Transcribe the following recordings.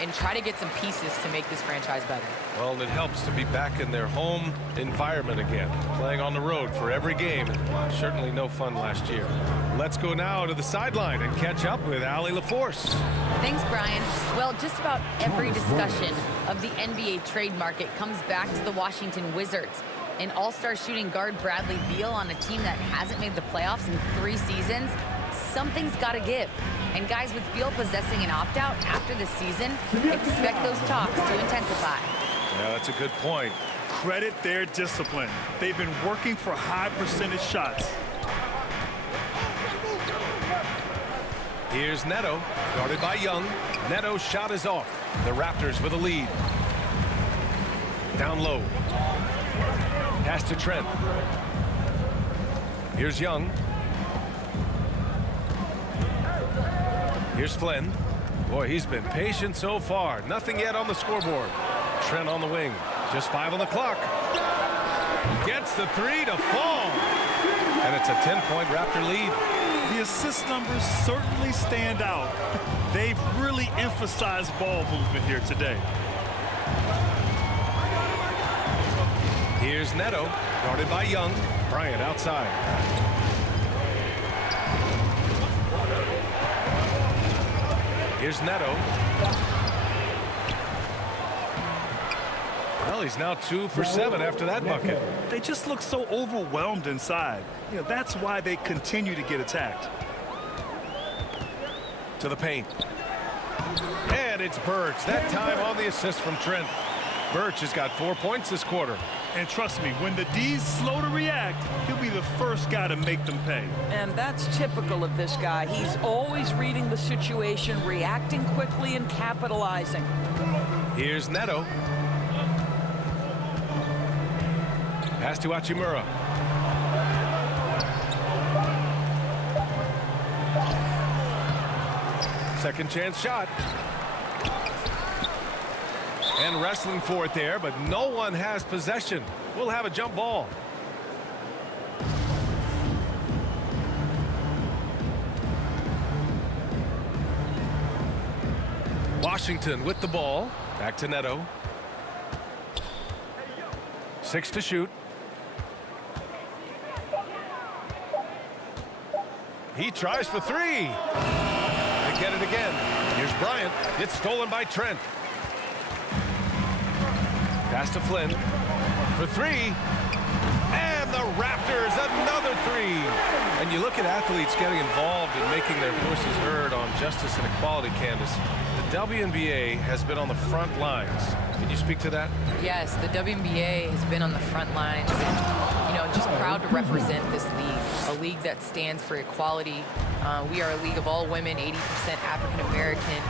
and try to get some pieces to make this franchise better. Well, and it helps to be back in their home environment again, playing on the road for every game. Certainly no fun last year. Let's go now to the sideline and catch up with Allie LaForce. Thanks, Brian. Well, just about every discussion of the NBA trade market comes back to the Washington Wizards. And all-star shooting guard Bradley Beal on a team that hasn't made the playoffs in 3 seasons, something's got to give. And guys, with Beal possessing an opt-out after the season, expect those talks to intensify. Yeah, that's a good point. Credit their discipline. They've been working for high percentage shots. Here's Neto, guarded by Young. Neto's shot is off. The Raptors with a lead. Down low. Pass to Trent. Here's Young. Here's Flynn. Boy, he's been patient so far. Nothing yet on the scoreboard. Trent on the wing. Just 5 on the clock. Gets the 3 to fall. And it's a 10-point Raptor lead. The assist numbers certainly stand out. They've really emphasized ball movement here today. Here's Neto, guarded by Young. Bryant outside. Here's Neto. Well, he's now 2 for 7 after that bucket. They just look so overwhelmed inside. You know, that's why they continue to get attacked. To the paint. And it's Birch. That time on the assist from Trent. Birch has got 4 points this quarter. And trust me, when the D's slow to react, he'll be the first guy to make them pay. And that's typical of this guy. He's always reading the situation, reacting quickly, and capitalizing. Here's Neto. Pass to Hachimura. Second chance shot. And wrestling for it there, but no one has possession. We'll have a jump ball. Washington with the ball. Back to Neto. 6 to shoot. He tries for 3. They get it again. Here's Bryant. It's stolen by Trent. Pass to Flynn for 3. And the Raptors, another 3. And you look at athletes getting involved in making their voices heard on justice and equality, Candace. The WNBA has been on the front lines. Can you speak to that? Yes, the WNBA has been on the front lines and, just proud to represent this league, a league that stands for equality. We are a league of all women, 80% African American,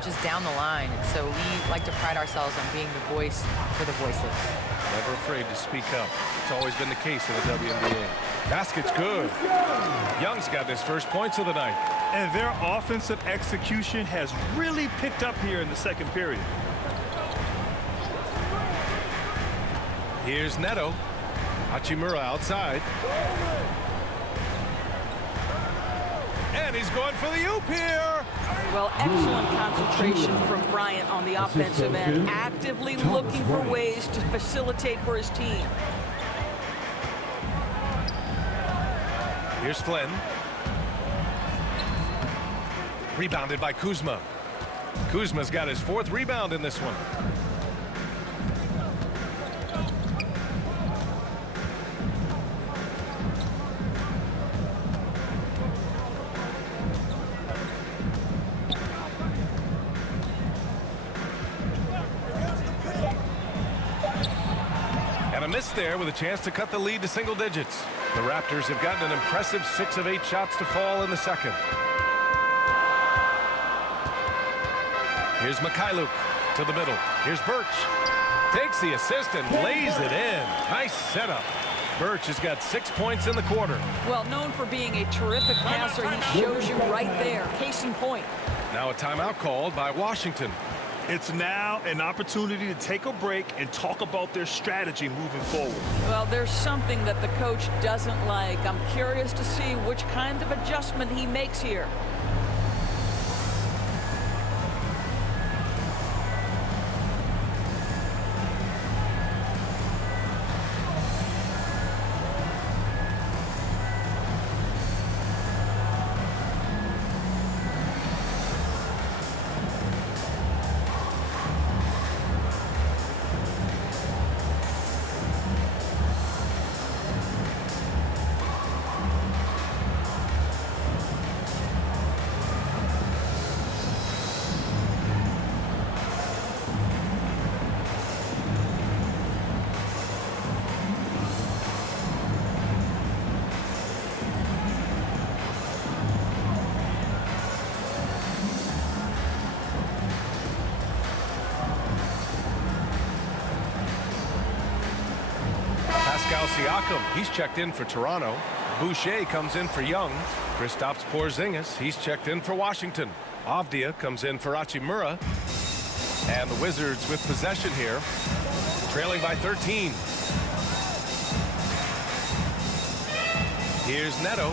just down the line. And so we like to pride ourselves on being the voice for the voiceless. Never afraid to speak up. It's always been the case in the WNBA. Basket's good. Young's got his first points of the night. And their offensive execution has really picked up here in the second period. Here's Neto. Hachimura outside. And he's going for the oop here. Well, excellent concentration from Bryant on the offensive end, actively looking for ways to facilitate for his team. Here's Flynn. Rebounded by Kuzma. Kuzma's got his 4th rebound in this one. And a miss there with a chance to cut the lead to single digits. The Raptors have gotten an impressive 6 of 8 shots to fall in the second. Here's Mikhailuk to the middle. Here's Birch. Takes the assist and lays it in. Nice setup. Birch has got 6 points in the quarter. Well, known for being a terrific passer, he shows you right there. Case in point. Now a timeout called by Washington. It's now an opportunity to take a break and talk about their strategy moving forward. Well, there's something that the coach doesn't like. I'm curious to see which kind of adjustment he makes here. Pascal Siakam, he's checked in for Toronto. Boucher comes in for Young. Kristaps Porzingis, he's checked in for Washington. Avdia comes in for Hachimura. And the Wizards with possession here, trailing by 13. Here's Neto.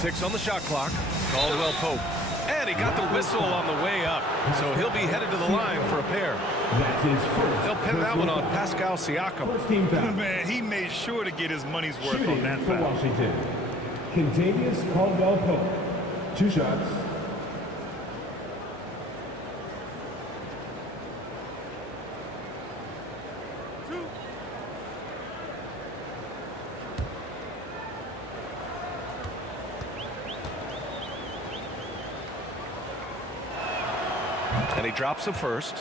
6 on the shot clock. Caldwell Pope. And he got the whistle on the way up. So he'll be headed to the line for a pair. They'll pin that one on Pascal Siakam. Man, he made sure to get his money's worth on Shooting that for foul. Washington, Kentavious Caldwell-Pope. 2 shots. And he drops the first.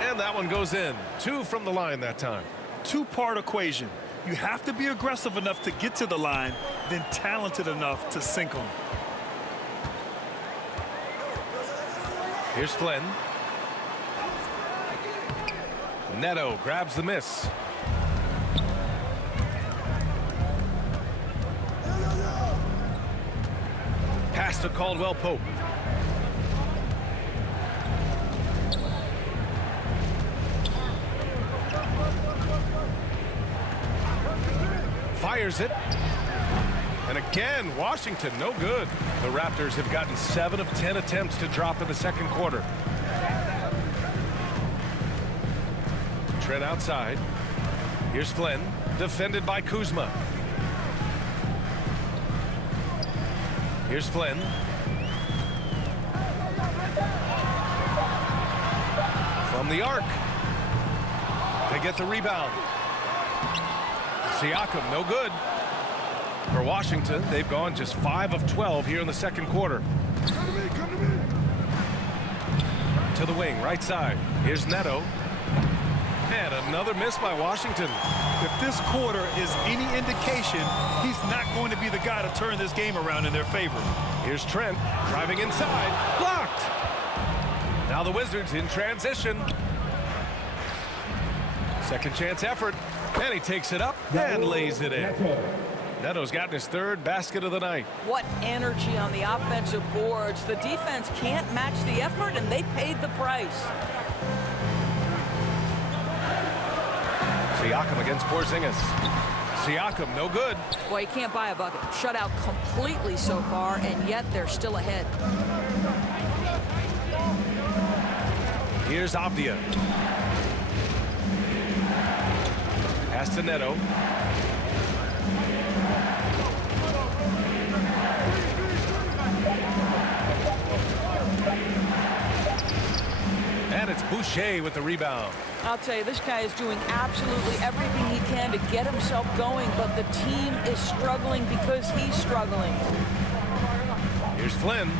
And that one goes in. 2 from the line that time. Two-part equation. You have to be aggressive enough to get to the line, then talented enough to sink them. Here's Flynn. Neto grabs the miss. Pass to Caldwell Pope. Fires it. And again, Washington, no good. The Raptors have gotten 7 of 10 attempts to drop in the second quarter. Trent outside. Here's Flynn, defended by Kuzma. Here's Flynn. From the arc. They get the rebound. Siakam, no good. For Washington, they've gone just 5 of 12 here in the second quarter. To the wing, right side. Here's Neto. And another miss by Washington. If this quarter is any indication, he's not going to be the guy to turn this game around in their favor. Here's Trent, driving inside. Blocked! Now the Wizards in transition. Second chance effort. And he takes it up and lays it in. Neto's gotten his 3rd basket of the night. What energy on the offensive boards. The defense can't match the effort, and they paid the price. Siakam against Porzingis. Siakam, no good. Well, you can't buy a bucket. Shut out completely so far, and yet they're still ahead. Here's Avdia. Pass to Neto. And it's Boucher with the rebound. I'll tell you, this guy is doing absolutely everything he can to get himself going, but the team is struggling because he's struggling. Here's Flynn.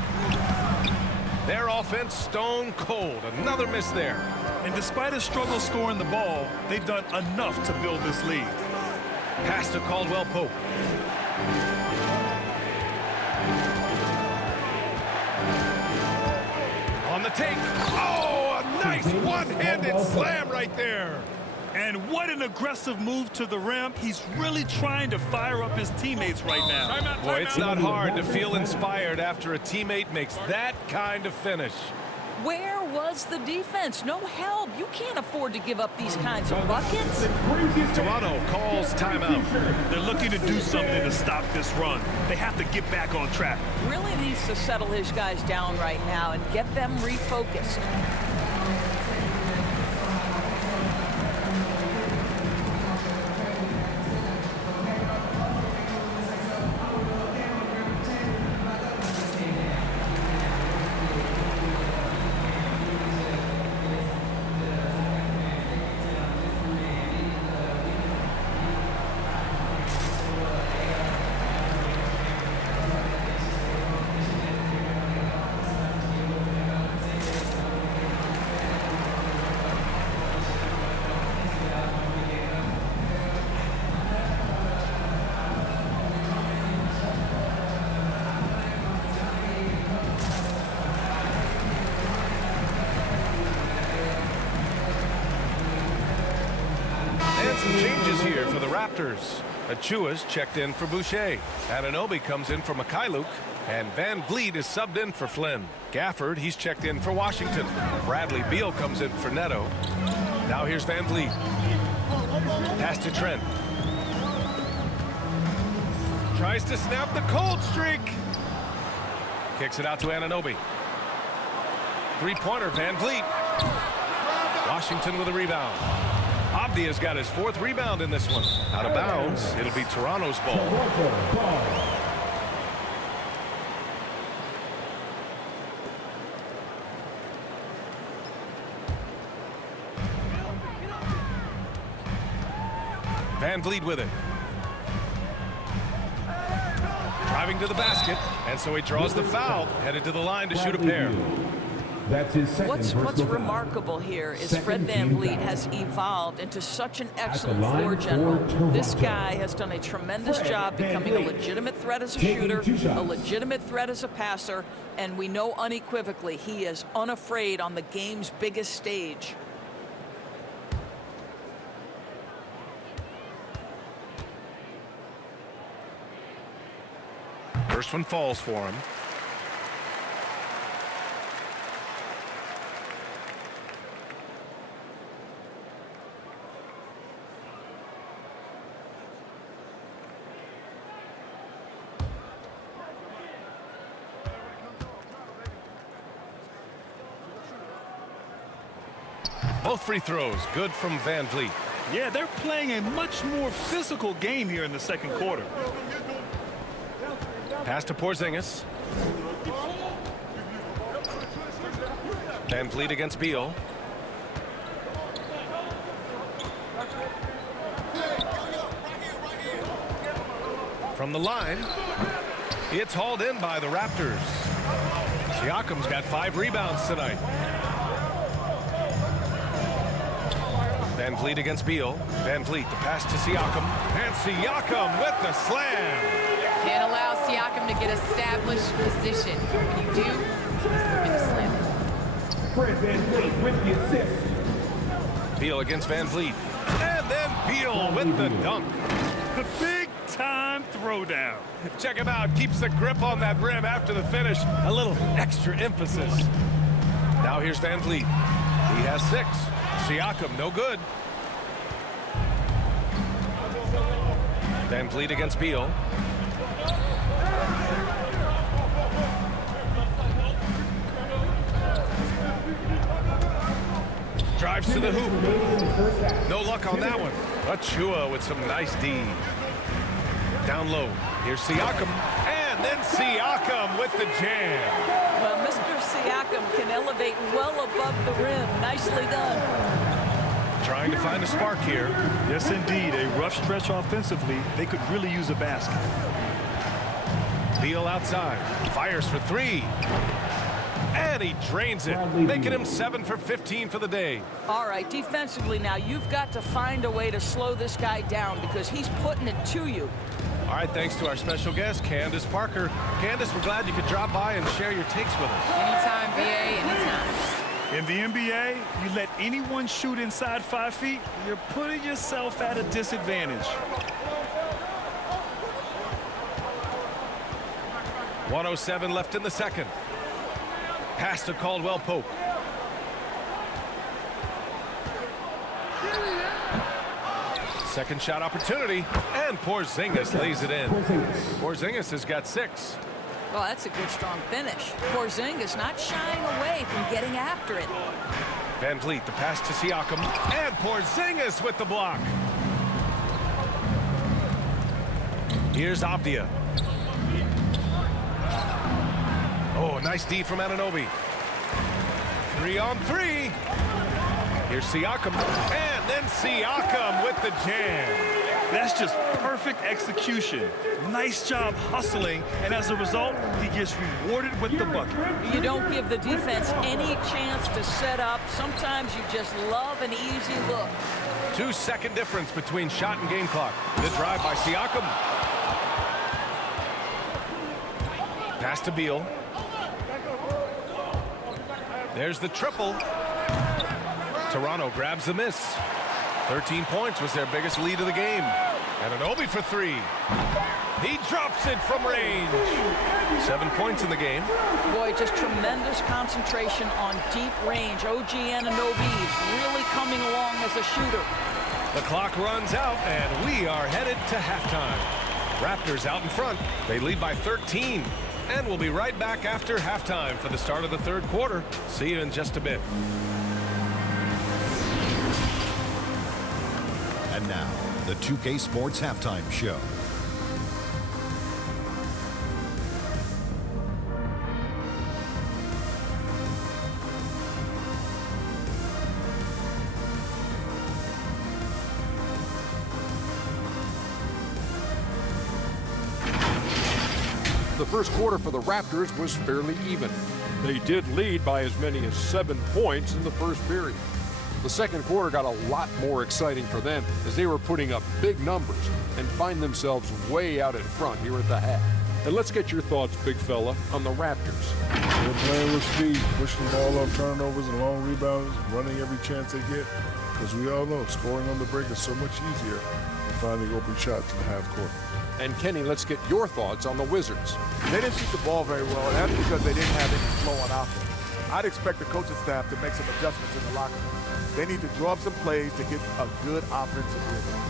Their offense stone cold. Another miss there. And despite his struggle scoring the ball, they've done enough to build this lead. Pass to Caldwell Pope. On the take. Oh, a nice one-handed slam right there. And what an aggressive move to the rim. He's really trying to fire up his teammates right now. Boy, it's not hard to feel inspired after a teammate makes that kind of finish. Where was the defense? No help. You can't afford to give up these kinds of buckets. Toronto calls timeout. They're looking to do something to stop this run. They have to get back on track. Really needs to settle his guys down right now and get them refocused. Raptors. Achua's checked in for Boucher. Anunoby comes in for Mikhailuk. And Van Vliet is subbed in for Flynn. Gafford, he's checked in for Washington. Bradley Beal comes in for Neto. Now here's Van Vliet. Pass to Trent. Tries to snap the cold streak. Kicks it out to Anunoby. Three-pointer, Van Vliet. Washington with a rebound. Abdia's got his 4th rebound in this one. Out of bounds. It'll be Toronto's ball. Van Vliet with it. Driving to the basket, and so he draws the foul, headed to the line to shoot a pair. That's his second What's personal foul. remarkable here is Second Fred Van team Vliet foul. has evolved into such an excellent line floor for general. This Toronto. guy has done a tremendous Fred job Van becoming a Vliet. legitimate threat as a Taking shooter, 2 shots. a legitimate threat as a passer, and we know unequivocally he is unafraid on the game's biggest stage. First one falls for him. Both free throws good from Van Vliet. Yeah, they're playing a much more physical game here in the second quarter. Pass to Porzingis. Van Vliet against Beal. From the line, it's hauled in by the Raptors. Siakam's got 5 rebounds tonight. Van Vliet against Beal. Van Vliet, the pass to Siakam. And Siakam with the slam. Can't allow Siakam to get established position. When you do, he's looking to slam it. Fred Van Vliet with the assist. Beal against Van Vliet. And then Beal with the dunk. The big-time throwdown. Check him out. Keeps the grip on that rim after the finish. A little extra emphasis. Now here's Van Vliet. He has 6. Siakam, no good. Van Vliet against Beal. Drives to the hoop. No luck on that one. Achua with some nice D. Down low. Here's Siakam. And then Siakam with the jam. Well, Mr. Siakam can elevate well above the rim. Nicely done. Trying to find a spark here. Yes, indeed. A rough stretch offensively. They could really use a basket. Beal outside. Fires for 3. And he drains it, making him 7 for 15 for the day. All right, defensively now, you've got to find a way to slow this guy down because he's putting it to you. All right, thanks to our special guest, Candace Parker. Candace, we're glad you could drop by and share your takes with us. Anytime, VA, anytime. In the NBA, you let anyone shoot inside 5 feet, you're putting yourself at a disadvantage. 1:07 left in the second. Pass to Caldwell Pope. Second shot opportunity, and Porzingis lays it in. Porzingis has got 6. Well, that's a good, strong finish. Porzingis not shying away from getting after it. Van Vliet, the pass to Siakam, and Porzingis with the block. Here's Abdia. Oh, nice D from Anunoby. 3-on-3. Here's Siakam, and then Siakam with the jam. That's just perfect execution. Nice job hustling, and as a result, he gets rewarded with the bucket. You don't give the defense any chance to set up. Sometimes you just love an easy look. 2-second difference between shot and game clock. The drive by Siakam. Pass to Beal. There's the triple. Toronto grabs the miss. 13 points was their biggest lead of the game. Anunoby for three. He drops it from range. 7 points in the game. Boy, just tremendous concentration on deep range. OG Anunoby is really coming along as a shooter. The clock runs out, and we are headed to halftime. Raptors out in front. They lead by 13. And we'll be right back after halftime for the start of the third quarter. See you in just a bit. And now, the 2K Sports Halftime Show. The first quarter for the Raptors was fairly even. They did lead by as many as 7 points in the first period. The second quarter got a lot more exciting for them as they were putting up big numbers and find themselves way out in front here at the half. And let's get your thoughts, big fella, on the Raptors. They're playing with speed, pushing the ball up, turnovers and long rebounds, running every chance they get. Because we all know scoring on the break is so much easier than finding open shots in the half court. And Kenny, let's get your thoughts on the Wizards. They didn't shoot the ball very well, and that's because they didn't have any flow on offense. I'd expect the coaching staff to make some adjustments in the locker room. They need to draw up some plays to get a good offensive rhythm.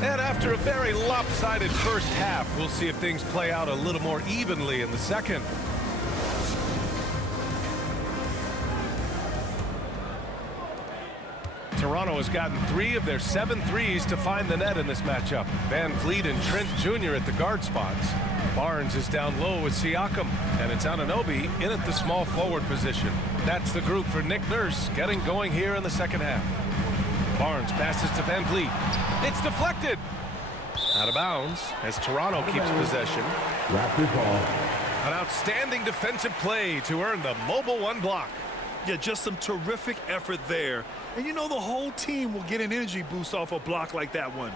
And after a very lopsided first half, we'll see if things play out a little more evenly in the second. Toronto has gotten 3 of their 7 threes to find the net in this matchup. Van Vliet and Trent Jr. at the guard spots. Barnes is down low with Siakam, and it's Anunoby in at the small forward position. That's the group for Nick Nurse getting going here in the second half. Barnes passes to Van Vliet. It's deflected. Out of bounds as Toronto keeps possession. Raptors ball. An outstanding defensive play to earn the mobile 1 block. Yeah, just some terrific effort there. And you know the whole team will get an energy boost off a block like that one.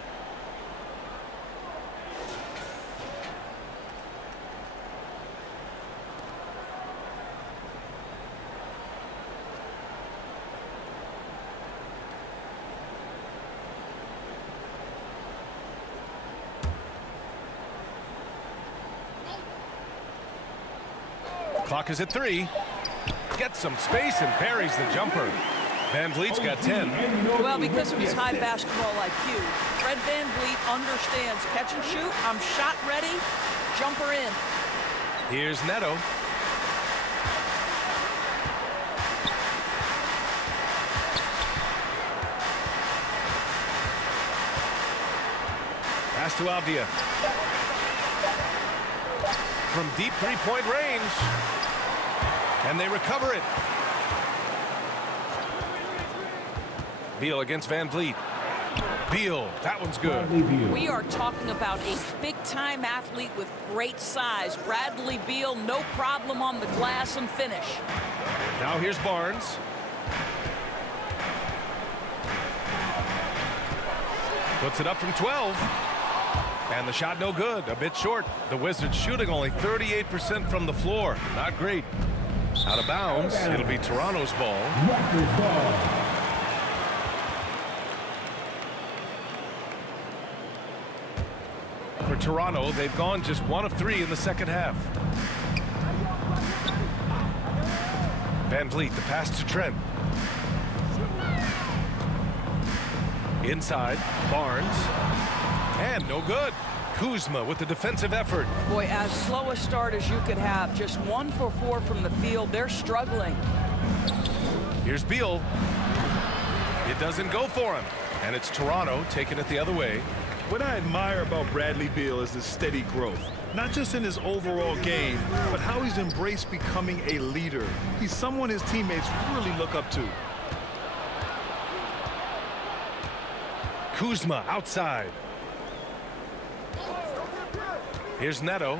Clock is at 3. Gets some space and buries the jumper. Van Vliet's got 10. Well, because of his high basketball IQ, Fred Van Vliet understands catch and shoot. I'm shot ready. Jumper in. Here's Neto. Pass to Avdia. From deep three-point range. And they recover it. Beal against Van Vliet. Beal, that one's good. We are talking about a big-time athlete with great size. Bradley Beal, no problem on the glass and finish. Now here's Barnes. Puts it up from 12. And the shot no good, a bit short. The Wizards shooting only 38% from the floor. Not great. Out of bounds, it'll be Toronto's ball. Raptors ball. For Toronto, they've gone just 1 of 3 in the second half. Van Vliet, the pass to Trent. Inside, Barnes. And no good. Kuzma with the defensive effort. Boy, as slow a start as you could have. Just 1 for 4 from the field. They're struggling. Here's Beal. It doesn't go for him. And it's Toronto taking it the other way. What I admire about Bradley Beal is his steady growth. Not just in his overall game, but how he's embraced becoming a leader. He's someone his teammates really look up to. Kuzma outside. Here's Neto.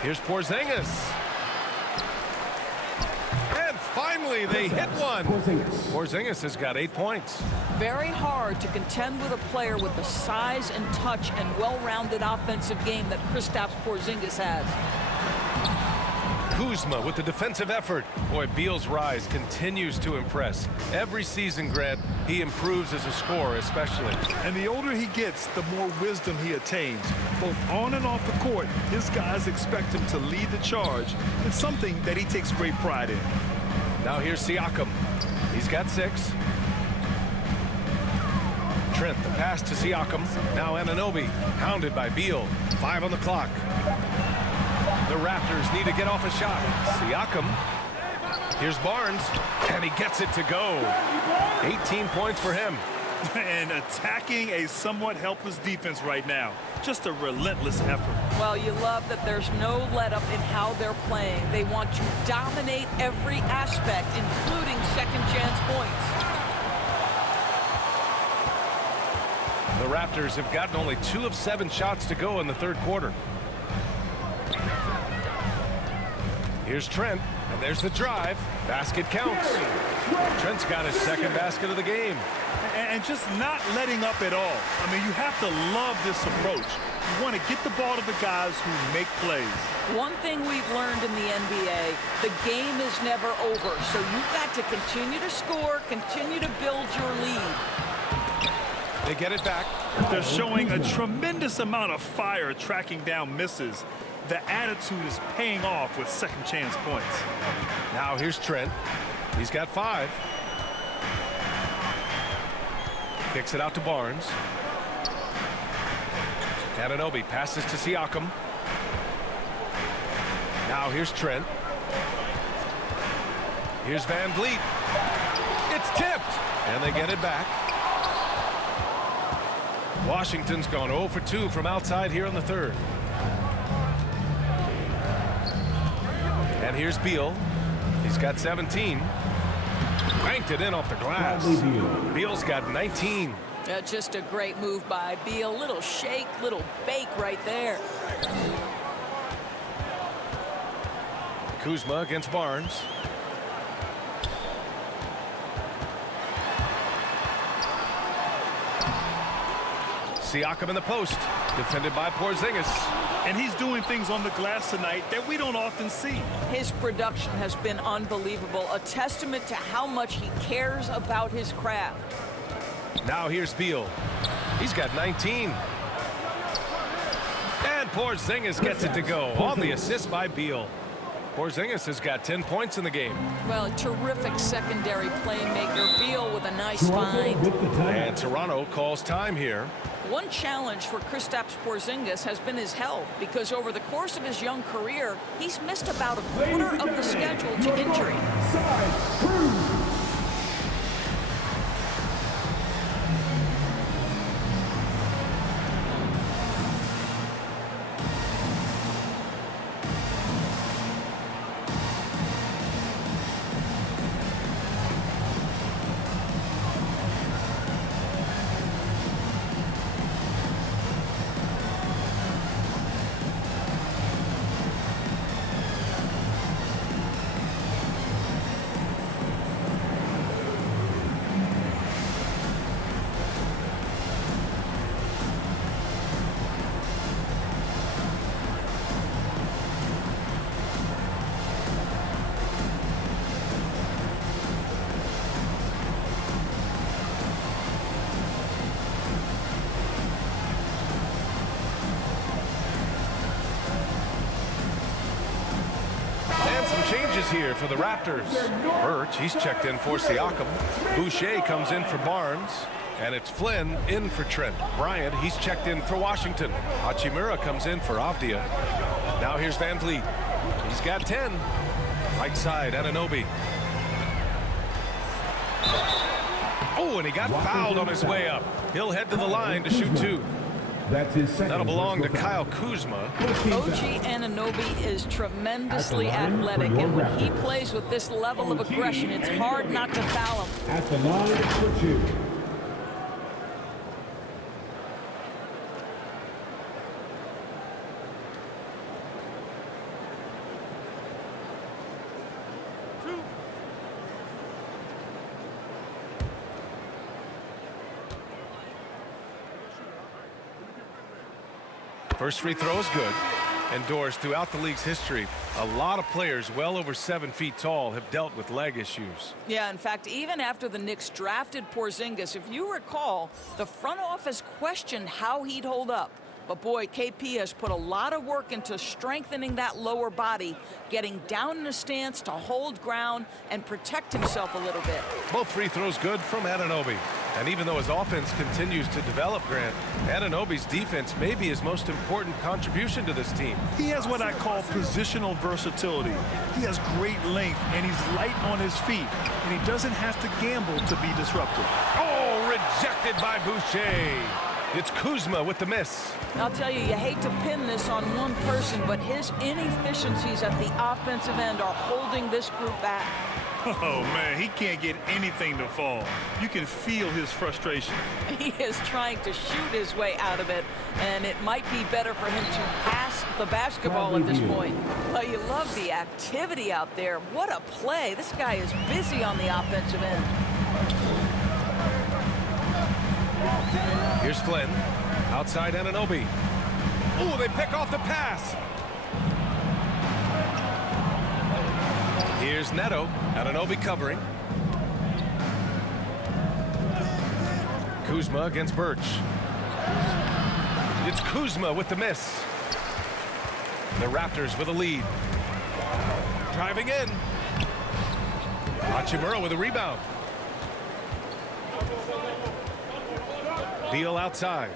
Here's Porzingis. And finally Langley, they hit one. Porzingis has got 8 points. Very hard to contend with a player with the size and touch and well-rounded offensive game that Kristaps Porzingis has. Kuzma with the defensive effort. Boy, Beal's rise continues to impress. Every season, Grant, he improves as a scorer, especially. And the older he gets, the more wisdom he attains. Both on and off the court, his guys expect him to lead the charge. It's something that he takes great pride in. Now here's Siakam. He's got 6. Trent, the pass to Siakam. Now Anunoby, hounded by Beal. 5 on the clock. The Raptors need to get off a shot. Siakam. Here's Barnes, and he gets it to go. 18 points for him. And attacking a somewhat helpless defense right now. Just a relentless effort. Well, you love that there's no let-up in how they're playing. They want to dominate every aspect, including second-chance points. The Raptors have gotten only 2 of 7 shots to go in the third quarter. Here's Trent, and there's the drive. Basket counts. Trent's got his second basket of the game. And just not letting up at all. I mean, you have to love this approach. You want to get the ball to the guys who make plays. One thing we've learned in the NBA, the game is never over. So you've got to continue to score, continue to build your lead. They get it back. They're showing a tremendous amount of fire tracking down misses. The attitude is paying off with second chance points. Now here's Trent. He's got 5. Kicks it out to Barnes. Anunoby passes to Siakam. Now here's Trent. Here's Van Vliet. It's tipped, and they get it back. Washington's gone 0 for 2 from outside here in the third. And here's Beal. He's got 17. Banked it in off the glass. Beal's got 19. Just a great move by Beal. Little shake, little bake right there. Kuzma against Barnes. Siakam in the post. Defended by Porzingis. And he's doing things on the glass tonight that we don't often see. His production has been unbelievable, a testament to how much he cares about his craft. Now here's Beal. He's got 19. And Porzingis gets it to go on the assist by Beal. Porzingis has got 10 points in the game. Well, a terrific secondary playmaker. Beal with a nice find. And Toronto calls time here. One challenge for Kristaps Porzingis has been his health, because over the course of his young career, he's missed about a quarter of the schedule to injury. Changes here for the Raptors. Birch, he's checked in for Siakam. Boucher comes in for Barnes. And it's Flynn in for Trent. Bryant, he's checked in for Washington. Hachimura comes in for Avdia. Now here's Van Vliet. He's got 10. Right side, Anunoby. Oh, and he got fouled on his way up. He'll head to the line to shoot 2. That's his second. That'll belong to Kyle Kuzma. OG Anunoby is tremendously athletic, and when he plays with this level of aggression, it's hard not to foul him. At the line for 2. First free throw is good. And Doris, throughout the league's history, a lot of players well over 7 feet tall have dealt with leg issues. Yeah, in fact, even after the Knicks drafted Porzingis, if you recall, the front office questioned how he'd hold up. But boy, KP has put a lot of work into strengthening that lower body, getting down in a stance to hold ground and protect himself a little bit. Both free throws good from Anunoby. And even though his offense continues to develop, Grant, Anunoby's defense may be his most important contribution to this team. He has what I call positional versatility. He has great length, and he's light on his feet, and he doesn't have to gamble to be disruptive. Oh, rejected by Boucher. It's Kuzma with the miss. I'll tell you, you hate to pin this on one person, but his inefficiencies at the offensive end are holding this group back. Oh, man, he can't get anything to fall. You can feel his frustration. He is trying to shoot his way out of it, and it might be better for him to pass the basketball at this point. But you love the activity out there. What a play. This guy is busy on the offensive end. Here's Flynn. Outside Anunoby. Ooh, they pick off the pass. Here's Neto. Anunoby covering. Kuzma against Birch. It's Kuzma with the miss. The Raptors with a lead. Driving in. Hachimura with a rebound. Beal outside.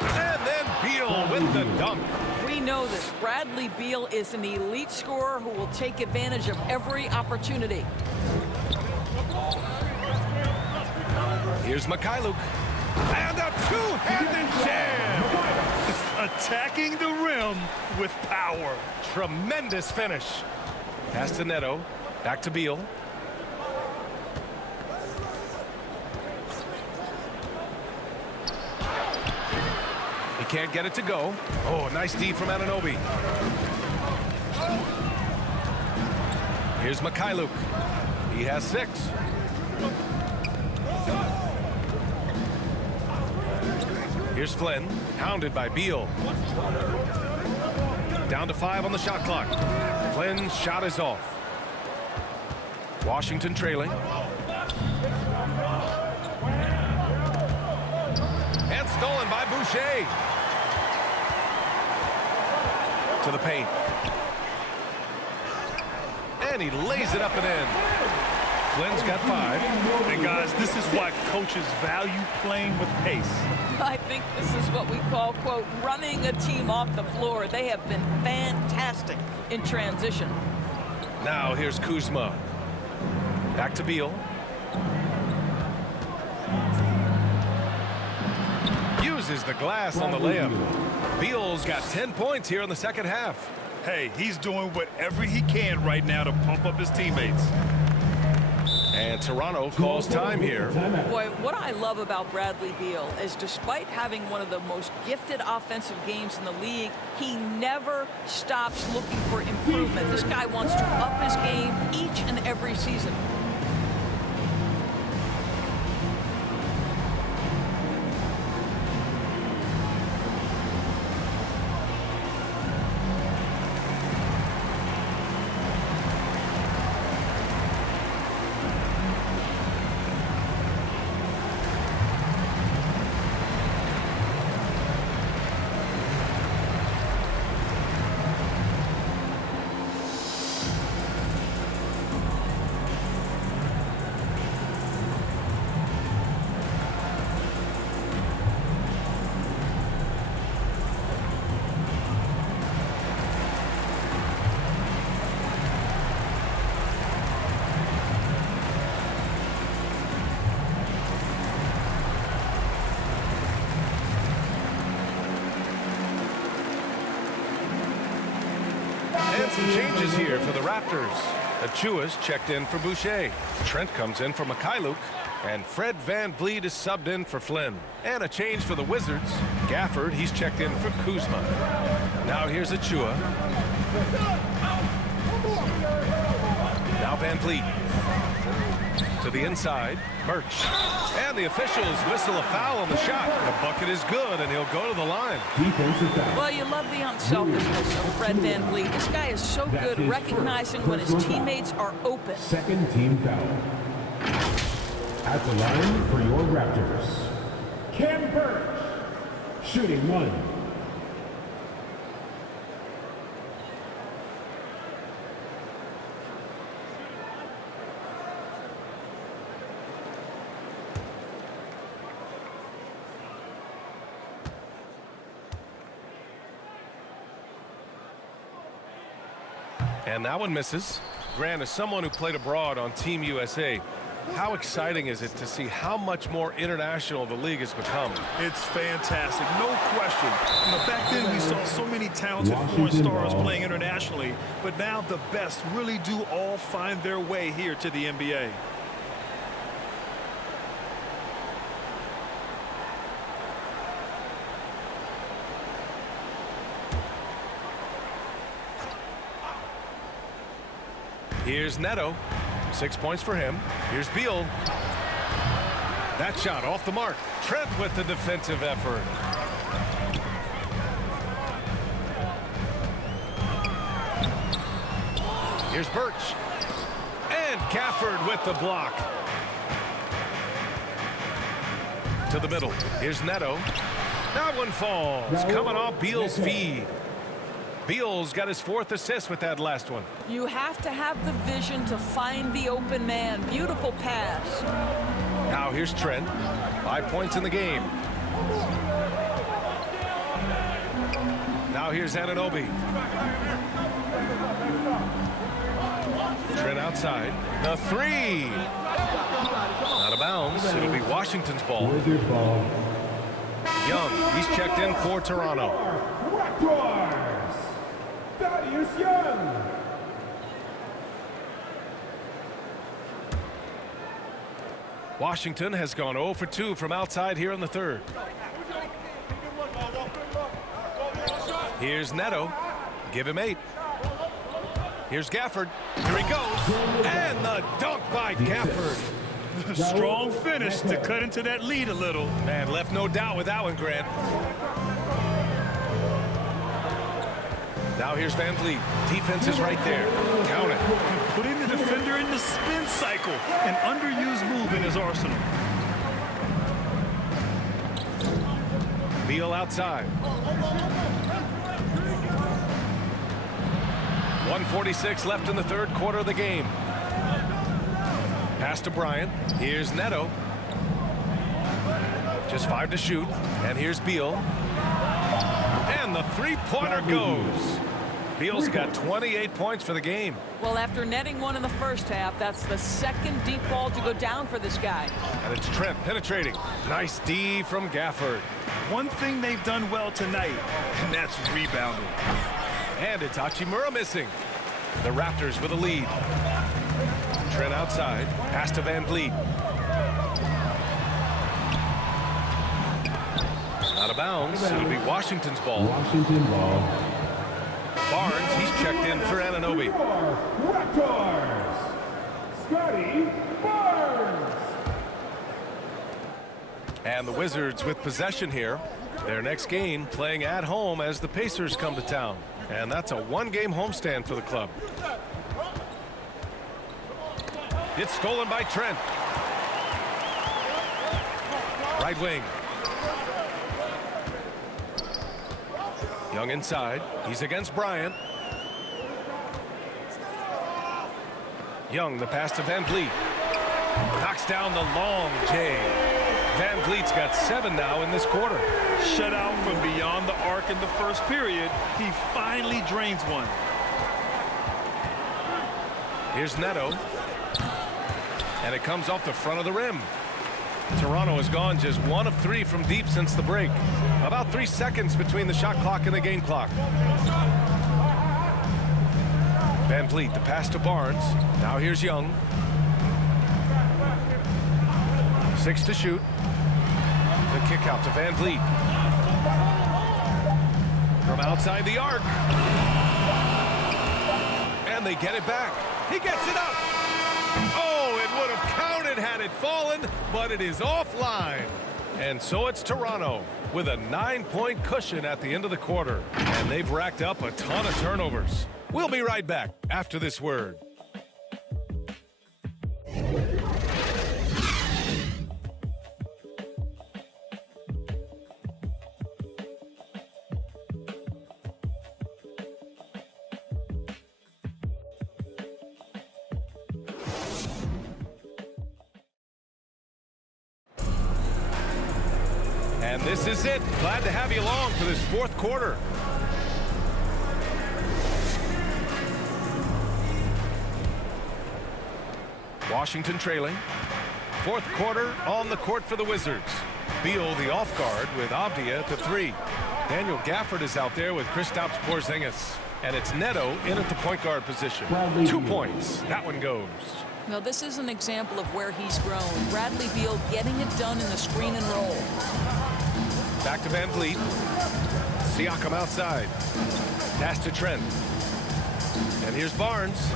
And then Beal with the dunk. We know this. Bradley Beal is an elite scorer who will take advantage of every opportunity. Here's Mikhailuk. And a two-handed jam. Attacking the rim with power. Tremendous finish. Pass to Neto. Back to Beal. He can't get it to go. Oh, nice D from Anunoby. Here's Mikhailuk. He has 6. Here's Flynn, hounded by Beal. Down to 5 on the shot clock. Flynn's shot is off. Washington trailing. And stolen by Boucher. To the paint. And he lays it up and in. Flynn's got 5. And guys, this is why coaches value playing with pace. I think this is what we call, quote, running a team off the floor. They have been fantastic in transition. Now here's Kuzma. Back to Beal. Uses the glass on the layup. Beal's got 10 points here in the second half. Hey, he's doing whatever he can right now to pump up his teammates. And Toronto calls time here. Boy, what I love about Bradley Beal is despite having one of the most gifted offensive games in the league, he never stops looking for improvement. This guy wants to up his game each and every season. And some changes here for the Raptors. Achua's checked in for Boucher. Trent comes in for Mikhailuk. And Fred VanVleet is subbed in for Flynn. And a change for the Wizards. Gafford, he's checked in for Kuzma. Now here's Achua. Now VanVleet. To the inside, Birch. And the officials whistle a foul on the shot. The bucket is good, and he'll go to the line. Defensive foul. Well, you love the unselfishness of Fred VanVleet. This guy is so That's good his recognizing first when his personal foul. teammates are open. Second team foul. At the line for your Raptors, Cam Birch, shooting 1. And that one misses. Grant, as someone who played abroad on Team USA, how exciting is it to see how much more international the league has become? It's fantastic, no question. You know, back then we saw so many talented foreign Washington stars ball. playing internationally, but now the best really do all find their way here to the NBA. Here's Neto. 6 points for him. Here's Beal. That shot off the mark. Trent with the defensive effort. Here's Birch. And Gafford with the block. To the middle. Here's Neto. That one falls. Coming off Beal's feed. Beal's got his 4th assist with that last one. You have to have the vision to find the open man. Beautiful pass. Now here's Trent. 5 points in the game. Now here's Anunoby. Trent outside. The 3. Out of bounds. It'll be Washington's ball. Wizards ball. Young. He's checked in for Toronto. Raptors, Thaddeus Young. Washington has gone 0 for 2 from outside here in the 3rd. Here's Neto. Give him 8. Here's Gafford. Here he goes. And the dunk by Gafford. Strong finish to cut into that lead a little. Man, left no doubt with that one, Grant. Now here's VanVleet. Defense is right there. Count it. Putting the defender in the spin cycle, an underused move in his arsenal. Beal outside. 1:46 left in the 3rd quarter of the game. Pass to Bryant. Here's Neto. Just 5 to shoot. And here's Beal. And the 3-pointer goes. Beal's got 28 points for the game. Well, after netting one in the first half, that's the 2nd deep ball to go down for this guy. And it's Trent penetrating. Nice D from Gafford. One thing they've done well tonight, and that's rebounding. And it's Hachimura missing. The Raptors with a lead. Trent outside. Pass to VanVleet. Out of bounds. It'll be Washington's ball. Washington ball. Barnes, he's checked in for Anunoby. Raptors, Scotty Barnes. And the Wizards with possession here. Their next game playing at home as the Pacers come to town. And that's a 1-game homestand for the club. It's stolen by Trent. Right wing. Young inside. He's against Bryant. Young, the pass to VanVleet. Knocks down the long J. VanVleet's got 7 now in this quarter. Shut out from beyond the arc in the first period. He finally drains one. Here's Neto. And it comes off the front of the rim. Toronto has gone just 1 of 3 from deep since the break. About 3 seconds between the shot clock and the game clock. VanVleet, the pass to Barnes. Now here's Young. 6 to shoot. The kick out to VanVleet. From outside the arc. And they get it back. He gets it up. Oh, it would it fallen, but it is offline. And so it's Toronto with a 9-point cushion at the end of the quarter. And they've racked up a ton of turnovers. We'll be right back after this word. And this is it. Glad to have you along for this fourth quarter. Washington trailing. Fourth quarter on the court for the Wizards. Beal the off guard with Avdia at the 3. Daniel Gafford is out there with Kristaps Porzingis. And it's Neto in at the point guard position. 2 points. That one goes. Now, this is an example of where he's grown. Bradley Beal getting it done in the screen and roll. Back to Van Vliet. Siakam outside. Pass to Trent. And here's Barnes.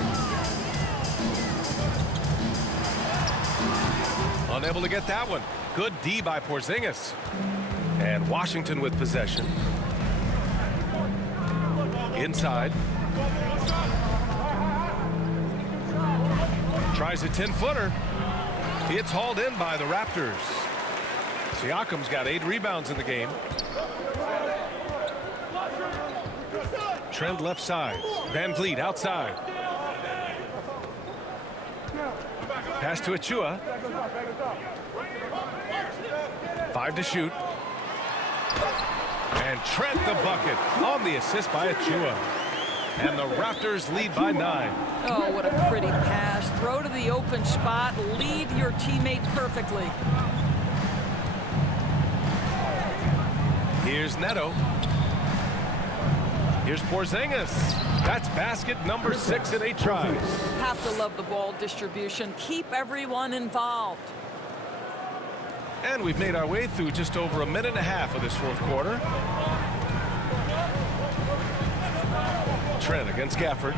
Unable to get that one. Good D by Porzingis. And Washington with possession. Inside. Tries a 10-footer. It's hauled in by the Raptors. Siakam's got 8 rebounds in the game. Trent left side. Van Vliet outside. Pass to Achua. 5 to shoot. And Trent the bucket on the assist by Achua. And the Raptors lead by 9. Oh, what a pretty pass. Throw to the open spot. Lead your teammate perfectly. Here's Neto. Here's Porzingis. That's basket number 6 in 8 tries. Have to love the ball distribution. Keep everyone involved. And we've made our way through just over a minute and a half of this fourth quarter. Trent against Gafford.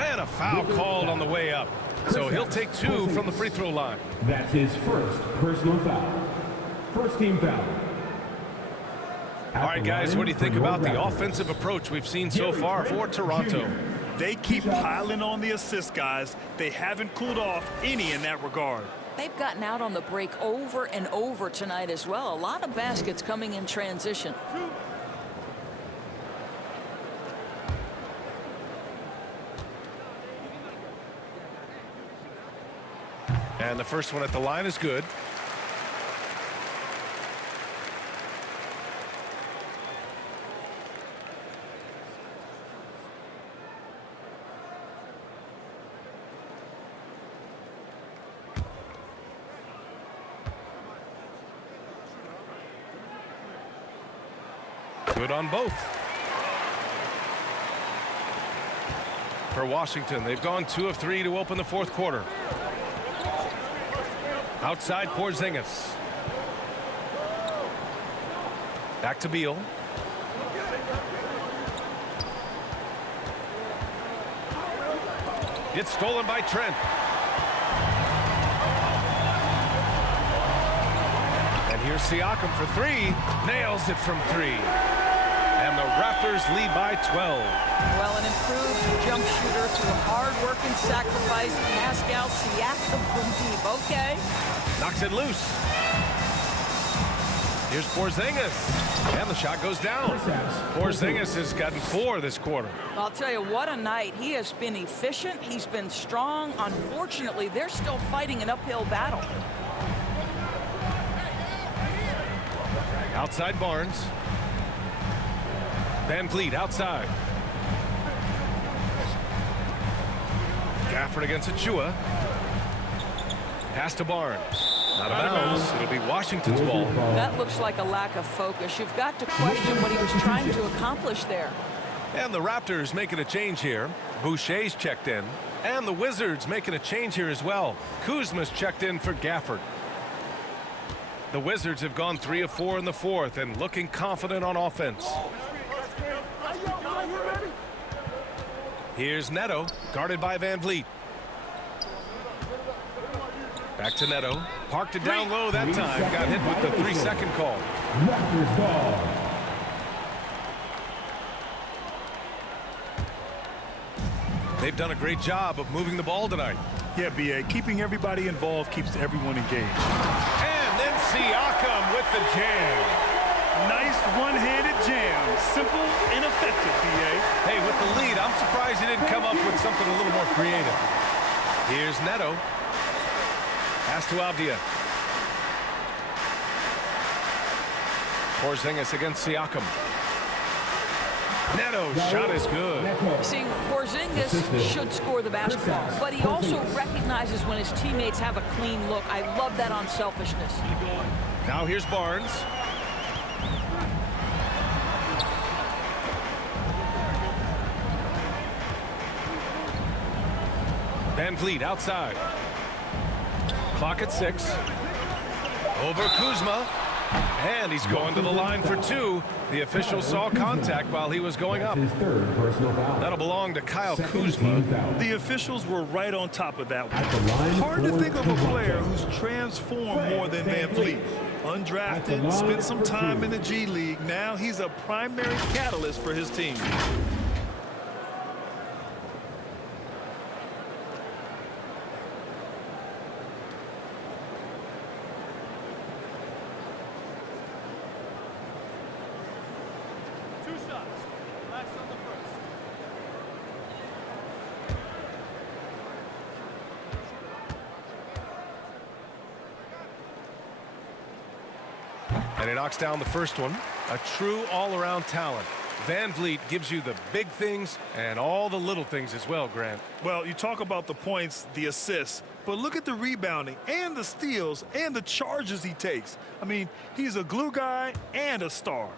And a foul called on the way up. So he'll take 2 from the free throw line. That's his first personal foul. First team foul. All right, guys, what do you think about the offensive approach we've seen so far for Toronto? They keep piling on the assist, guys. They haven't cooled off any in that regard. They've gotten out on the break over and over tonight as well. A lot of baskets coming in transition. And the first one at the line is good. Good on both. For Washington, they've gone 2 of 3 to open the fourth quarter. Outside Porzingis. Back to Beal. It's stolen by Trent. And here's Siakam for 3. Nails it from 3. And the Raptors lead by 12. Well, an improved jump shooter through hard work and sacrifice. Pascal Siakam from deep. Okay. Knocks it loose. Here's Porzingis. And the shot goes down. Porzingis has gotten 4 this quarter. I'll tell you, what a night. He has been efficient. He's been strong. Unfortunately, they're still fighting an uphill battle. Outside Barnes. Van Vliet outside. Gafford against Achua. Pass to Barnes. Out of bounds. It'll be Washington's ball. That looks like a lack of focus. You've got to question what he was trying to accomplish there. And the Raptors making a change here. Boucher's checked in. And the Wizards making a change here as well. Kuzma's checked in for Gafford. The Wizards have gone 3 of 4 in the fourth and looking confident on offense. Here's Neto, guarded by Van Vliet. Back to Neto. Parked it down low that time. Got hit with the 3-second call. Raptors ball. They've done a great job of moving the ball tonight. Yeah, B.A. Keeping everybody involved keeps everyone engaged. And then Siakam with the jam. Nice one-handed jam. Simple and effective, B.A. Hey, with the lead, I'm surprised he didn't come up with something a little more creative. Here's Neto. Pass to Avdia. Porzingis against Siakam. Neto's shot is good. See, Porzingis should score the basketball, but he also recognizes when his teammates have a clean look. I love that unselfishness. Now here's Barnes. Van Vliet outside. Clock at 6. Over Kuzma. And he's going to the line for 2. The official saw contact while he was going up. His third personal foul. That'll belong to Kyle Second Kuzma. team foul. The officials were right on top of that one. At the line Hard to for think of a Toronto. player who's transformed more than Van Vliet. At the Undrafted, line spent some for time 2. in the G League. Now he's a primary catalyst for his team. And he knocks down the first one. A true all-around talent. Van Vliet gives you the big things and all the little things as well, Grant. Well, you talk about the points, the assists, but look at the rebounding and the steals and the charges he takes. I mean, he's a glue guy and a star.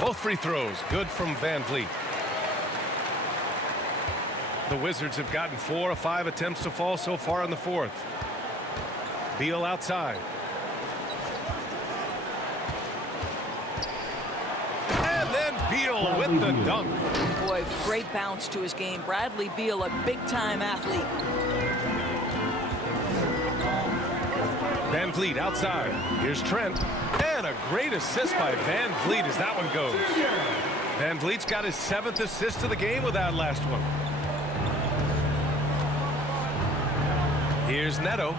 Both free throws good from Van Vliet. The Wizards have gotten 4 of 5 attempts to fall so far in the fourth. Beal outside. And then Beal with the dunk. Boy, great bounce to his game. Bradley Beal, a big-time athlete. Van Vliet outside. Here's Trent. And a great assist by Van Vliet as that one goes. Van Vliet's got his 7th assist of the game with that last one. Here's Neto.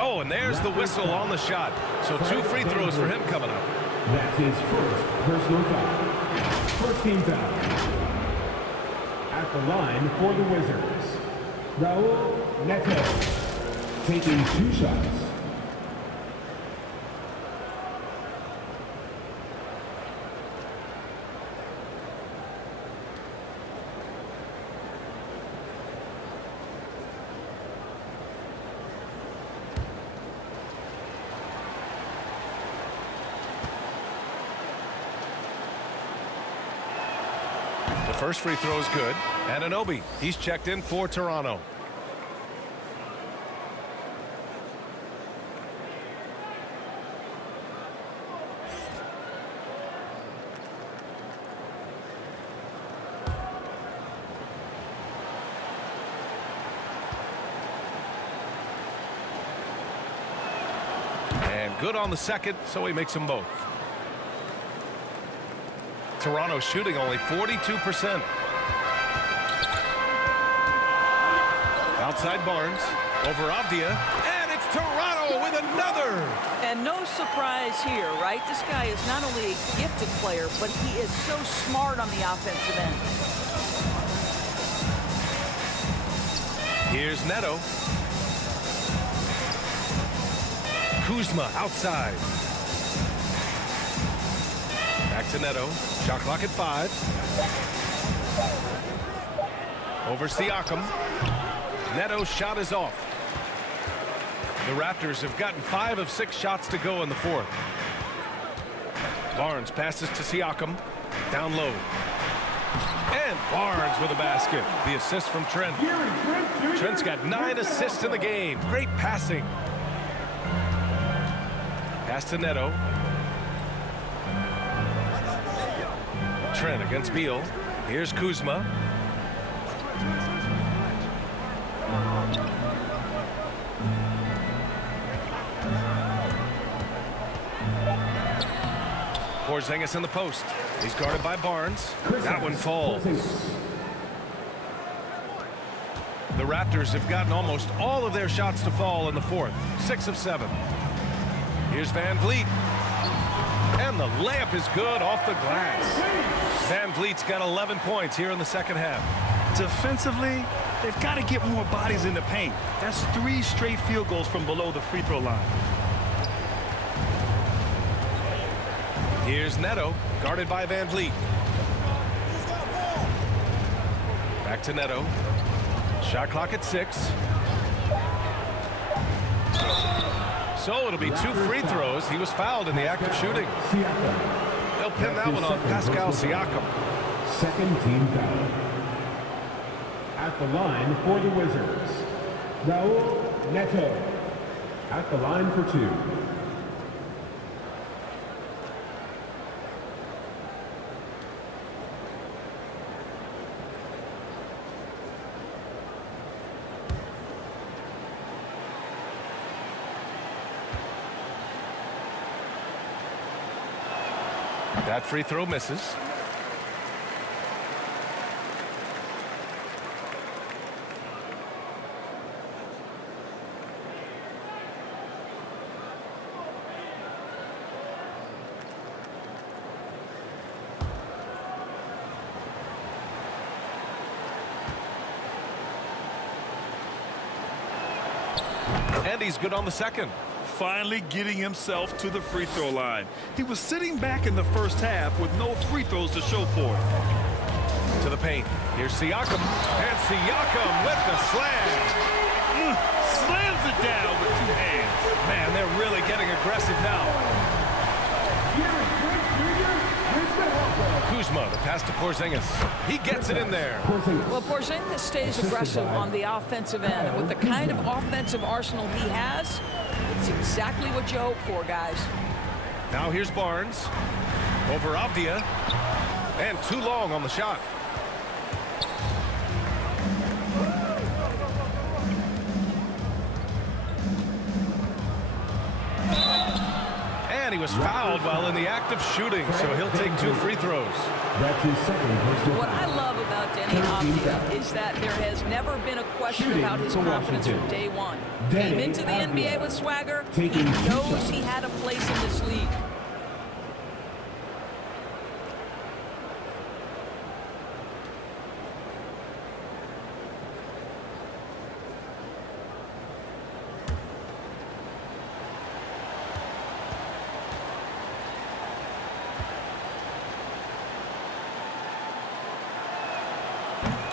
Oh, and there's the whistle on the shot. So 2 free throws for him coming up. That's his first personal foul. First team foul. At the line for the Wizards, Raul Neto, taking 2 shots. The first free throw is good. Anunoby, he's checked in for Toronto. And good on the second, so he makes them both. Toronto shooting only 42%. Outside Barnes, over Avdia, and it's Toronto with another. And no surprise here, right? This guy is not only a gifted player, but he is so smart on the offensive end. Here's Neto. Kuzma outside. Back to Neto. Shot clock at 5. Over Siakam. Neto's shot is off. The Raptors have gotten 5 of 6 shots to go in the fourth. Barnes passes to Siakam. Down low. And Barnes with a basket. The assist from Trent. Trent's got 9 assists in the game. Great passing. Pass to Neto. Trent against Beal. Here's Kuzma. Porzingis in the post. He's guarded by Barnes. That one falls. The Raptors have gotten almost all of their shots to fall in the fourth. 6 of 7. Here's Van Vliet. And the layup is good off the glass. Van Vliet's got 11 points here in the second half. Defensively, they've got to get more bodies in the paint. That's 3 straight field goals from below the free throw line. Here's Neto, guarded by Van Vliet. Back to Neto. Shot clock at 6. So it'll be 2 free throws. He was fouled in the act of shooting. They'll pin that one on Pascal Siakam. Second team foul. At the line for the Wizards, Raul Neto. At the line for 2. That free throw misses. And he's good on the second. Finally getting himself to the free throw line. He was sitting back in the first half with no free throws to show for it. To the paint. Here's Siakam. And Siakam with the slam. Slams it down with 2 hands. Man, they're really getting aggressive now. Kuzma, the pass to Porzingis. He gets it in there. Well, Porzingis stays aggressive on the offensive end. And with the kind of offensive arsenal he has, it's exactly what you hope for, guys. Now here's Barnes. Over Avdia. And too long on the shot. And he was fouled while in the act of shooting, so he'll take 2 free throws. That's his second personal What I love about Denny Avdia is that there has never been a question about his confidence from day one. Came into the NBA with swagger. He knows he had a place in this league.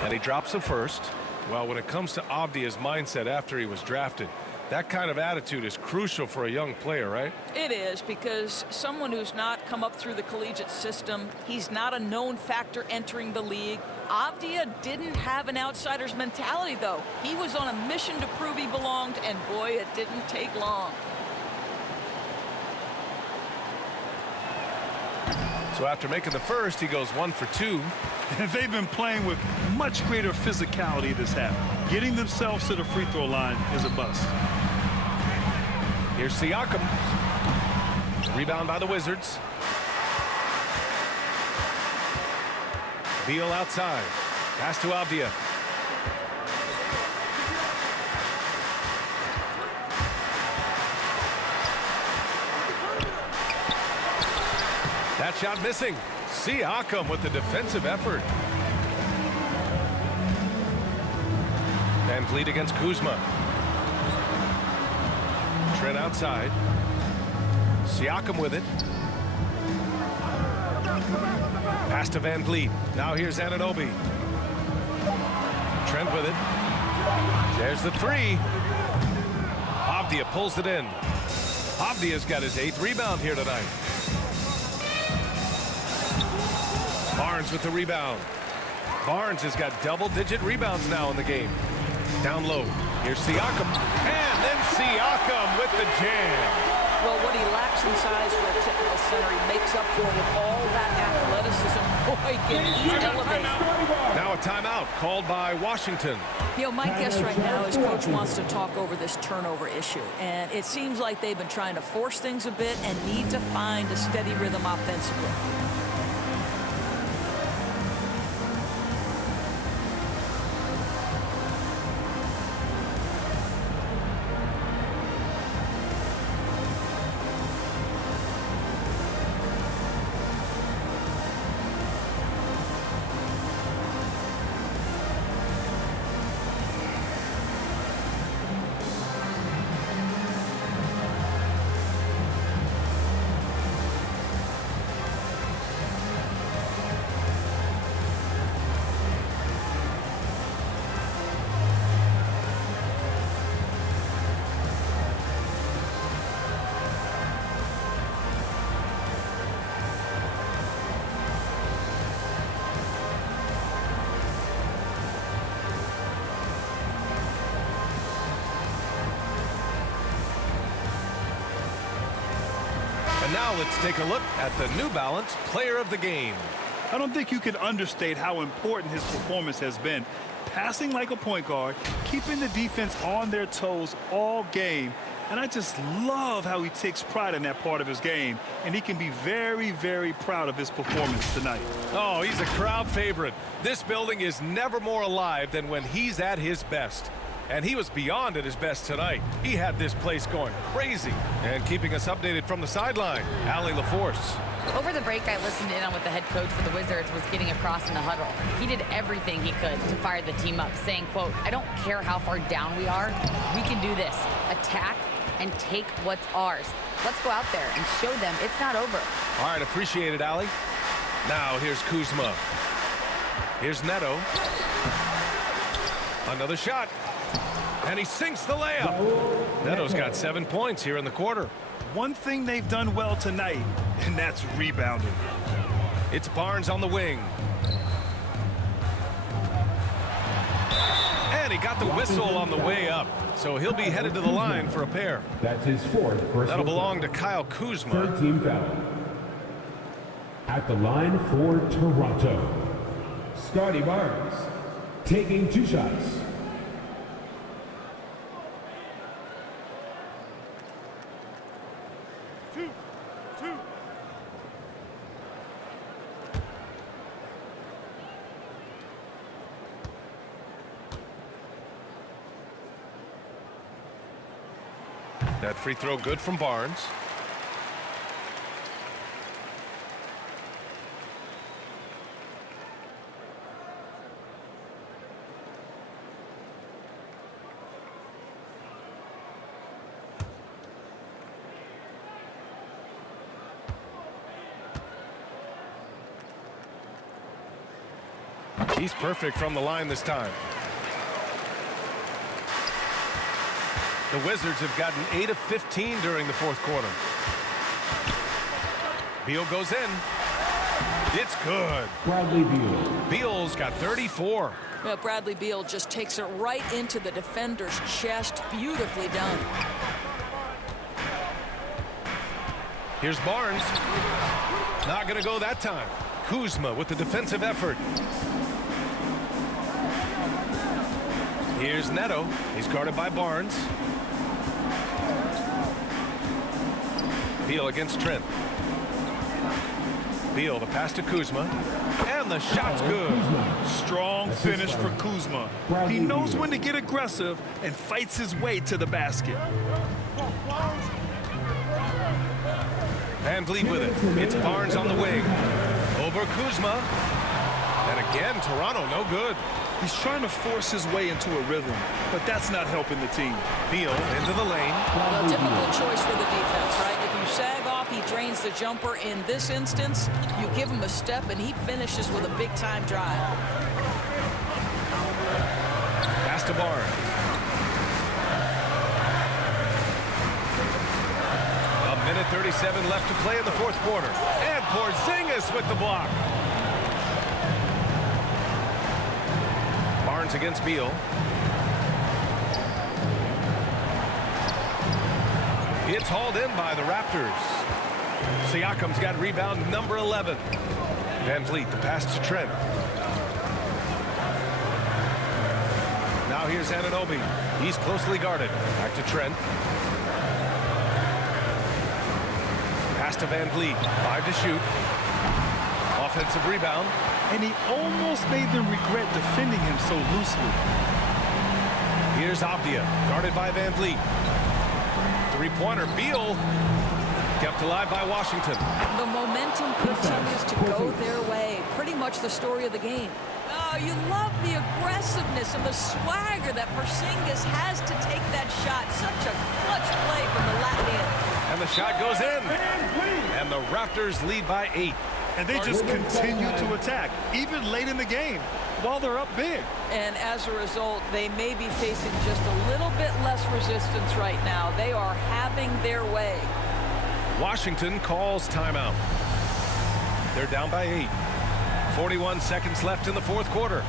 And he drops the first. Well, when it comes to Avdia's mindset after he was drafted, that kind of attitude is crucial for a young player, right? It is, because someone who's not come up through the collegiate system, he's not a known factor entering the league. Avdia didn't have an outsider's mentality, though. He was on a mission to prove he belonged, and boy, it didn't take long. So after making the first, he goes 1 for 2. And they've been playing with much greater physicality this half. Getting themselves to the free throw line is a bust. Here's Siakam. Rebound by the Wizards. Beal outside. Pass to Avdia. That shot missing. Siakam with the defensive effort. Van Vliet against Kuzma. Trent outside. Siakam with it. Pass to Van Vliet. Now here's Anunoby. Trent with it. There's the 3. Avdia pulls it in. Avdia's got his 8th rebound here tonight. Barnes with the rebound. Barnes has got double-digit rebounds now in the game. Down low. Here's Siakam. And then Siakam with the jam. Well, what he lacks in size for a typical center, he makes up for with all that athleticism. Boy, can he elevate. Now a timeout called by Washington. You know, my guess right now is Coach wants to talk over this turnover issue. And it seems like they've been trying to force things a bit and need to find a steady rhythm offensively. And now let's take a look at the New Balance Player of the Game. I don't think you can understate how important his performance has been. Passing like a point guard, keeping the defense on their toes all game. And I just love how he takes pride in that part of his game. And he can be very, very proud of his performance tonight. Oh, he's a crowd favorite. This building is never more alive than when he's at his best. And he was beyond at his best tonight. He had this place going crazy. And keeping us updated from the sideline, Allie LaForce. Over the break, I listened in on what the head coach for the Wizards was getting across in the huddle. He did everything he could to fire the team up, saying, quote, "I don't care how far down we are. We can do this. Attack and take what's ours. Let's go out there and show them it's not over." All right, appreciate it, Allie. Now here's Kuzma. Here's Neto. Another shot. And he sinks the layup. Neto's got 7 points here in the quarter. One thing they've done well tonight, and that's rebounding. It's Barnes on the wing. And he got the whistle on the way up. So he'll be headed to the line for a pair. That's his fourth personal That'll belong foul. to Kyle Kuzma. Third team foul. At the line for Toronto, Scotty Barnes taking 2 shots. That free throw good from Barnes. He's perfect from the line this time. The Wizards have gotten 8 of 15 during the fourth quarter. Beal goes in. It's good. Bradley Beal. Beal's got 34. Well, Bradley Beal just takes it right into the defender's chest. Beautifully done. Here's Barnes. Not going to go that time. Kuzma with the defensive effort. Here's Neto. He's guarded by Barnes. Beal against Trent. Beal, the pass to Kuzma. And the shot's good. Strong finish for Kuzma. He knows when to get aggressive and fights his way to the basket. Van Vliet with it. It's Barnes on the wing. Over Kuzma. And again, Toronto no good. He's trying to force his way into a rhythm, but that's not helping the team. Beal into the lane. A difficult choice for the defense, right? If you sag off, he drains the jumper. In this instance, you give him a step, and he finishes with a big-time drive. Pass to Barnes. A minute 37 left to play in the fourth quarter. And Porzingis with the block. Barnes against Beal. It's hauled in by the Raptors. Siakam's got rebound number 11. Van Vliet, the pass to Trent. Now here's Anunoby. He's closely guarded. Back to Trent. Pass to Van Vliet. 5 to shoot. Offensive rebound. And he almost made them regret defending him so loosely. Here's Avdia, guarded by Van Vliet. Three-pointer, Beal, kept alive by Washington. The momentum continues to go their way. Pretty much the story of the game. Oh, you love the aggressiveness and the swagger that Porzingis has to take that shot. Such a clutch play from the Latvian. And the shot goes in. And the Raptors lead by 8. And they just continue to attack, even late in the game, while they're up big. And as a result, they may be facing just a little bit less resistance right now. They are having their way. Washington calls timeout. They're down by 8. 41 seconds left in the fourth quarter.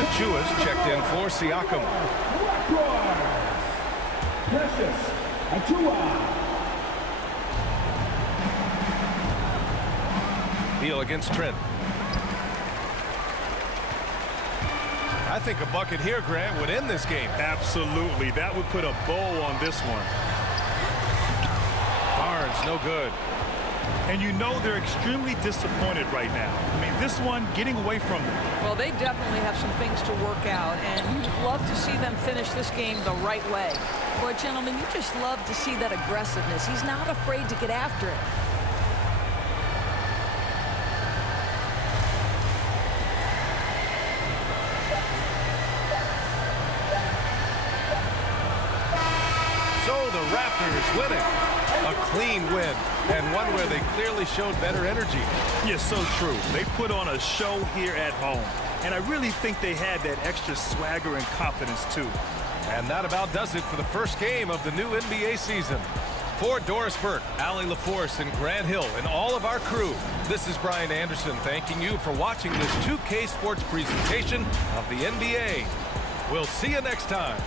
Achiuwa's checked in for Siakam. Precious Achiuwa. Beal against Trent. I think a bucket here, Grant, would end this game. Absolutely. That would put a bow on this one. Barnes, no good. And you know they're extremely disappointed right now. I mean, this one getting away from them. Well, they definitely have some things to work out, and you'd love to see them finish this game the right way. Boy, gentlemen, you just love to see that aggressiveness. He's not afraid to get after it. So the Raptors winning. A clean win, and one where they clearly showed better energy. Yes, so true. They put on a show here at home, and I really think they had that extra swagger and confidence, too. And that about does it for the first game of the new NBA season. For Doris Burke, Allie LaForce, and Grant Hill, and all of our crew, this is Brian Anderson thanking you for watching this 2K Sports presentation of the NBA. We'll see you next time.